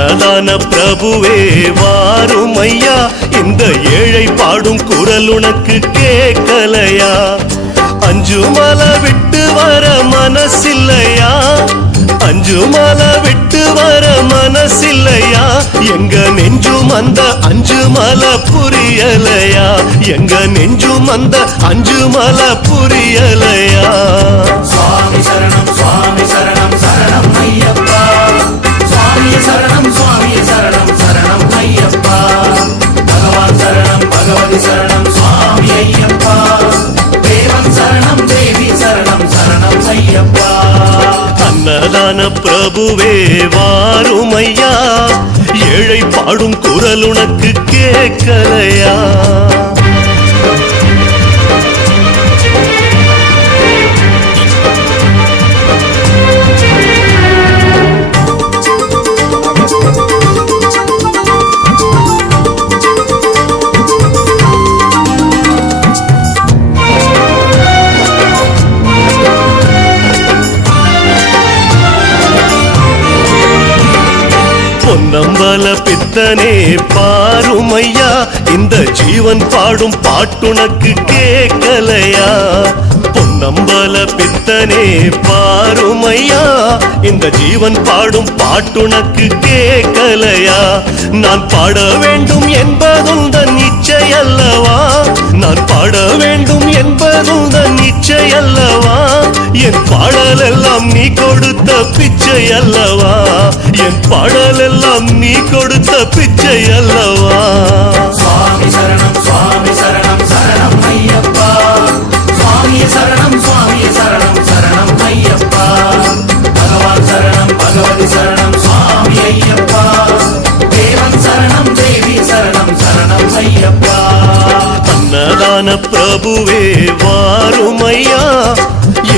அன்னதான பிரபுவே வாருமையா, இந்த ஏழை பாடும் குரல் உனக்கு கேட்கலையா? அஞ்சுமலை விட்டு வர மனசில்லையா? அஞ்சுமலை விட்டு வர மனசில்லையா? எங்க நெஞ்சும் அந்த அஞ்சுமலை புரியலையா? எங்க நெஞ்சும் அந்த அஞ்சுமலை புரியலையா? சுவாமி சரணம் சுவாமி சரணம் சரணம் ஐயப்பா, சுவாமி சரணம் சுவாமி சரணம் சரணம் ஐயப்பா, பகவான் சரணம் பகவதி சரணம் சுவாமி ஐயப்பா, தேவன் சரணம் தேவி சரணம் சரணம் ஐயப்பா. அன்னதான பிரபுவே வாருமையா, ஏழை பாடும் குரல் உனக்கு கேட்கலையா? பொன்னம்பல பித்தனே பாருமையா, இந்த ஜீவன் பாடும் பாட்டுனக்கு கேட்கலையா? பொன்னம்பல பித்தனே பாருமையா, இந்த ஜீவன் பாடும் பாட்டுனக்கு கேட்கலையா? நான் பாட வேண்டும் என்பதுந்தன் இச்சை அல்லவா? நான் பாட வேண்டும் என்பதுந்தன் இச்சை அல்லவா? என் பாடல் எல்லாம் நீ கொடுத்த பிச்சை அல்லவா? என் பாடல் எல்லாம் நீ கொடுத்த பிச்சை அல்லவா? சுவாமி சரணம் சரணம் ஐயப்பா, சுவாமி சரணம் சரணம் ஐயப்பா, பகவான் சரணம் பகவதி சரணம் சுவாமி ஐயப்பா, தேவன் சரணம் தேவி சரணம் சரணம் ஐயப்பா. அன்னதான பிரபுவே வாருமையா,